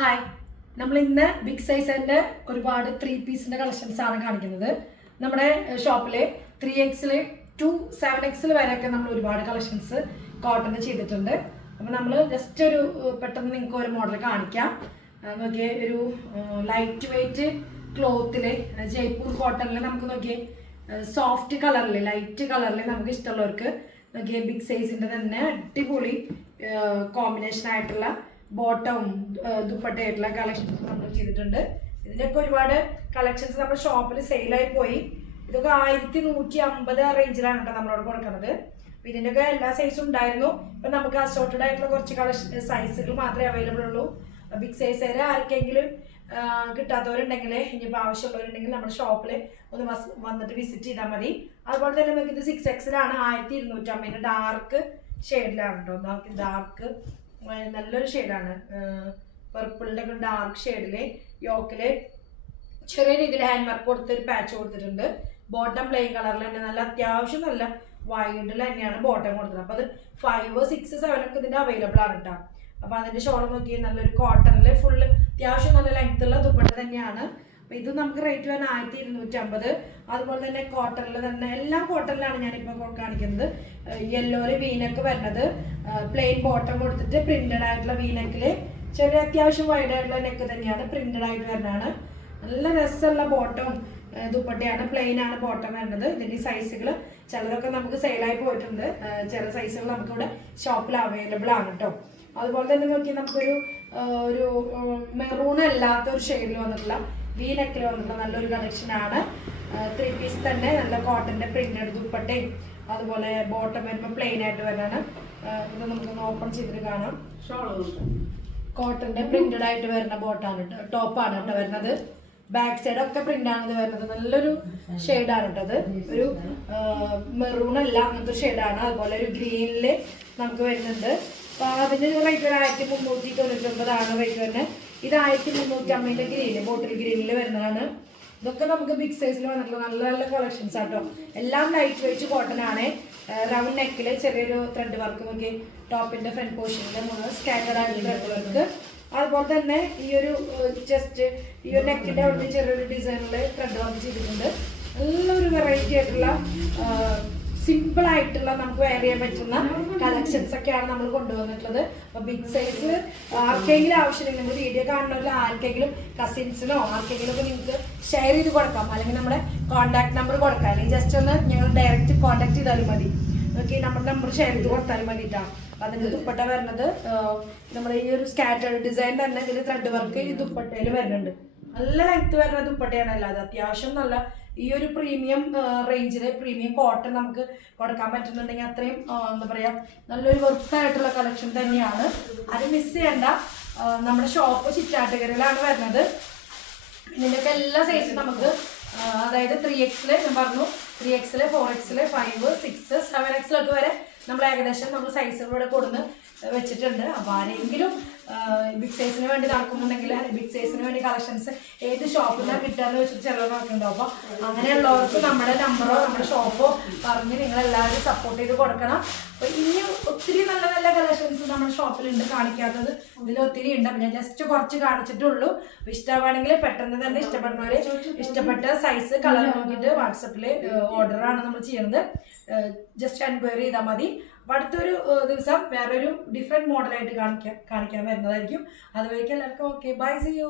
Hi, നമ്മൾ ഇന്ന് big സൈസിൻ്റെ ഒരുപാട് 3 പീസിൻ്റെ കളക്ഷൻസ് ആണ് കാണിക്കുന്നത്. നമ്മുടെ ഷോപ്പിൽ 3X ടു 7X വരെയൊക്കെ നമ്മൾ ഒരുപാട് കളക്ഷൻസ് കോട്ടൺ ചെയ്തിട്ടുണ്ട്. അപ്പോൾ നമ്മൾ ജസ്റ്റ് ഒരു പെട്ടെന്ന് നിങ്ങൾക്ക് ഒരു മോഡൽ കാണിക്കാം. നോക്കിയേ, ഒരു ലൈറ്റ് വെയ്റ്റ് ക്ലോത്തിൽ ജയ്പൂർ കോട്ടണിൽ നമുക്ക് നോക്കിയേ സോഫ്റ്റ് കളറിൽ ലൈറ്റ് കളറിൽ നമുക്ക് ഇഷ്ടമുള്ളവർക്ക് നോക്കിയേ ബിഗ് സൈസിൻ്റെ തന്നെ അടിപൊളി കോമ്പിനേഷൻ ആയിട്ടുള്ള ബോട്ടവും ദുപ്പട്ടയായിട്ടുള്ള കളക്ഷൻസ് നമ്മൾ ചെയ്തിട്ടുണ്ട്. ഇതിൻ്റെയൊക്കെ ഒരുപാട് കളക്ഷൻസ് നമ്മുടെ ഷോപ്പിൽ സെയിലായി പോയി. ഇതൊക്കെ 1150 റേഞ്ചിലാണ് കേട്ടോ നമ്മളോട് കൊടുക്കുന്നത്. അപ്പം ഇതിൻ്റെയൊക്കെ എല്ലാ സൈസും ഉണ്ടായിരുന്നു. ഇപ്പം നമുക്ക് അസോർട്ടഡ് ആയിട്ടുള്ള കുറച്ച് സൈസുകൾ മാത്രമേ അവൈലബിൾ ഉള്ളൂ. ബിഗ് സൈസ് ആർക്കെങ്കിലും കിട്ടാത്തവരുണ്ടെങ്കിൽ ഇനിയിപ്പോൾ ആവശ്യമുള്ളവരുണ്ടെങ്കിൽ നമ്മുടെ ഷോപ്പിൽ ഒന്ന് വന്നിട്ട് വിസിറ്റ് ചെയ്താൽ മതി. അതുപോലെ തന്നെ നമുക്ക് ഇത് 6X 1250 ഡാർക്ക് ഷെയ്ഡിലാണ് കേട്ടോ. നമുക്ക് ഡാർക്ക് നല്ലൊരു ഷെയ്ഡാണ്, പർപ്പിളിൻ്റെ ഒക്കെ ഡാർക്ക് ഷെയ്ഡില് യോക്കില് ചെറിയ രീതിയിൽ ഹാൻഡ് വർക്ക് കൊടുത്ത് ഒരു പാച്ച് കൊടുത്തിട്ടുണ്ട്. ബോട്ടം പ്ലെയിൻ കളറിൽ തന്നെ നല്ല അത്യാവശ്യം നല്ല വൈഡിൽ തന്നെയാണ് ബോട്ടം കൊടുത്തത്. അപ്പോൾ അത് 5, 6, 7 ഒക്കെ ഇതിൻ്റെ അവൈലബിൾ ആണ് കേട്ടോ. അപ്പോൾ അതിൻ്റെ ഷോൾ നോക്കി നല്ലൊരു കോട്ടണിൽ ഫുള്ള് അത്യാവശ്യം നല്ല ലെങ്ത്തുള്ള ദുപ്പട്ട തന്നെയാണ്. അപ്പോൾ ഇത് നമുക്ക് റേറ്റ് വരുന്ന 1250. അതുപോലെ തന്നെ കോട്ടണിൽ തന്നെ എല്ലാം കോട്ടണിലാണ് ഞാനിപ്പോൾ കാണിക്കുന്നത്. യെല്ലോയിൽ വീനക്ക് വരുന്നത് പ്ലെയിൻ ബോട്ടം കൊടുത്തിട്ട് പ്രിന്റഡ് ആയിട്ടുള്ള വീനക്കിൽ ചെറിയ അത്യാവശ്യം വൈഡ് ആയിട്ടുള്ള നെക്ക് തന്നെയാണ് പ്രിന്റഡ് ആയിട്ട് വരുന്നതാണ്. നല്ല രസമുള്ള ബോട്ടം ദുപ്പട്ടയാണ്. പ്ലെയിൻ ആണ് ബോട്ടം വരുന്നത്. ഇതിൻ്റെ സൈസുകൾ ചിലതൊക്കെ നമുക്ക് സെയിലായി പോയിട്ടുണ്ട്, ചില സൈസുകൾ നമുക്കിവിടെ ഷോപ്പിൽ അവൈലബിൾ ആണ് കേട്ടോ. അതുപോലെ തന്നെ നോക്കി നമുക്കൊരു മെറൂൺ അല്ലാത്ത ഒരു ഷെയ്ഡിൽ വന്നിട്ടുള്ള വീനക്കിൽ വന്നിട്ടുള്ള നല്ലൊരു കളക്ഷനാണ്. 3 പീസ് തന്നെ നല്ല കോട്ടൻ്റെ പ്രിന്റഡ് ദുപ്പട്ടയും അതുപോലെ ബോട്ടം വരുമ്പോൾ പ്ലെയിൻ ആയിട്ട് വരുന്നതാണ്. ഇത് നമുക്കൊന്ന് ഓപ്പൺ ചെയ്തിട്ട് കാണാം. കോട്ടൻ്റെ പ്രിന്റഡ് ആയിട്ട് വരുന്ന ബോട്ടാണ് കേട്ടോ, ടോപ്പാണ് കേട്ടോ വരുന്നത്. ബാക്ക് സൈഡ് ഒക്കെ പ്രിന്റാണ് ഇത് വരുന്നത്. നല്ലൊരു ഷെയ്ഡാണ് കേട്ടത്. ഒരു മെറൂൺ അല്ല, അങ്ങനത്തെ ഒരു ഷെയ്ഡാണ്. അതുപോലെ ഒരു ഗ്രീനിൽ നമുക്ക് വരുന്നുണ്ട്. അപ്പോൾ അതിൻ്റെ റേറ്റ് ഒരു 1399 റേറ്റ് വരുന്നത്. ഇത് 1350 ഗ്രീന്, ബോട്ടിൽ ഗ്രീനിൽ വരുന്നതാണ്. ഇതൊക്കെ നമുക്ക് ബിഗ് സൈസിൽ വന്നിട്ടുള്ള നല്ല നല്ല കളക്ഷൻസ് ആട്ടോ. എല്ലാം ലൈറ്റ് വെയിറ്റ് കോട്ടൺ ആണ്. റൗണ്ട് നെക്കിൽ ചെറിയൊരു ത്രെഡ് വർക്ക് നോക്കി ടോപ്പിൻ്റെ ഫ്രണ്ട് പോർഷനിൽ സ്കാറ്റർഡ് ആയിട്ട് ത്രെഡ് വർക്ക്. അതുപോലെ തന്നെ ഈ ഒരു ജസ്റ്റ് ഈ ഒരു നെക്കിൻ്റെ അവിടെ ചെറിയൊരു ഡിസൈനിൽ ത്രെഡ് വർക്ക് ചെയ്തിട്ടുണ്ട്. നല്ലൊരു വെറൈറ്റി ആയിട്ടുള്ള സിമ്പിൾ ആയിട്ടുള്ള നമുക്ക് വെയർ ചെയ്യാൻ പറ്റുന്ന കളക്ഷൻസ് ഒക്കെയാണ് നമ്മൾ കൊണ്ടുവന്നിട്ടുള്ളത്. അപ്പോൾ ബിഗ് സൈസ് ആർക്കെങ്കിലും ആവശ്യമില്ലെങ്കിൽ വീഡിയോ കാണുന്നവരിൽ ആർക്കെങ്കിലും കസിൻസിനോ ആർക്കെങ്കിലും ഒക്കെ നിങ്ങൾക്ക് ഷെയർ ചെയ്ത് കൊടുക്കാം, അല്ലെങ്കിൽ നമ്മുടെ കോൺടാക്ട് നമ്പർ കൊടുക്കാം, അല്ലെങ്കിൽ ജസ്റ്റ് ഒന്ന് ഞങ്ങൾ ഡയറക്റ്റ് കോൺടാക്ട് ചെയ്താലും മതി. ഓക്കെ, നമ്മുടെ നമ്പർ ഷെയർ ചെയ്ത് കൊടുത്താലും മതിയിട്ടാണ്. അതിൻ്റെ ദുപ്പട്ട വരുന്നത് നമ്മുടെ ഈ ഒരു സ്കാറ്റേർഡ് ഡിസൈൻ തന്നെ ഇതിൽ ത്രെഡ് വർക്ക് ഈ ദുപ്പട്ടയിൽ വരുന്നുണ്ട്. നല്ല ലെങ്ത് വരുന്ന ദുപ്പട്ടയാണ്. അല്ലാതെ അത്യാവശ്യം നല്ല ഈ ഒരു പ്രീമിയം റേഞ്ചിൽ പ്രീമിയം കോട്ടൺ നമുക്ക് കൊടുക്കാൻ പറ്റുന്നുണ്ടെങ്കിൽ അത്രയും എന്താ പറയുക നല്ലൊരു വർക്കായിട്ടുള്ള കളക്ഷൻ തന്നെയാണ്. അത് മിസ് ചെയ്യേണ്ട. നമ്മുടെ ഷോപ്പ് ചിറ്റാട്ടുകരയിലാണ് വരുന്നത്. ഇതിൻ്റെയൊക്കെ എല്ലാ സൈസും നമുക്ക് അതായത് 3X ഞാൻ പറഞ്ഞു, 3X 4X 5, 6, 7X വരെ നമ്മൾ ഏകദേശം നമ്മൾ സൈസുകളിവിടെ കൊടുന്ന് വെച്ചിട്ടുണ്ട്. അപ്പോൾ ആരെങ്കിലും ബിഗ് സൈസിന് വേണ്ടി നടക്കുന്നുണ്ടെങ്കിൽ ബിഗ് സൈസിന് വേണ്ടി കളക്ഷൻസ് ഏത് ഷോപ്പിൽ നിന്നാണ് കിട്ടുകയെന്ന് വെച്ചിട്ട് ചിലവരൊക്കെ ഉണ്ടാവും. അപ്പോൾ അങ്ങനെയുള്ളവർക്ക് നമ്മുടെ നമ്പറോ നമ്മുടെ ഷോപ്പോ പറഞ്ഞ് നിങ്ങളെല്ലാവരും സപ്പോർട്ട് ചെയ്ത് കൊടുക്കണം. അപ്പോൾ ഇനി ഒത്തിരി നല്ല നല്ല കളക്ഷൻസ് നമ്മുടെ ഷോപ്പിലുണ്ട്, കാണിക്കാത്തത് ഇതിൽ ഒത്തിരി ഉണ്ട്. അപ്പോൾ ഞാൻ ജസ്റ്റ് കുറച്ച് കാണിച്ചിട്ടുള്ളൂ. അപ്പോൾ ഇഷ്ടമാണെങ്കിൽ പെട്ടെന്ന് തന്നെ ഇഷ്ടപ്പെടുന്നവർ ഇഷ്ടപ്പെട്ട സൈസ് കളർ നോക്കിയിട്ട് വാട്സപ്പിൽ ഓർഡറാണ് നമ്മൾ ചെയ്യുന്നത്. ജസ്റ്റ് എൻക്വയറി ചെയ്താൽ മതി. അപ്പോൾ അടുത്തൊരു ദിവസം വേറൊരു ഡിഫറെൻറ്റ് മോഡലായിട്ട് കാണിക്കാൻ വരുന്നതായിരിക്കും. അതുവരേക്കും എല്ലാവർക്കും ഓക്കെ, ബൈ, സീ യു.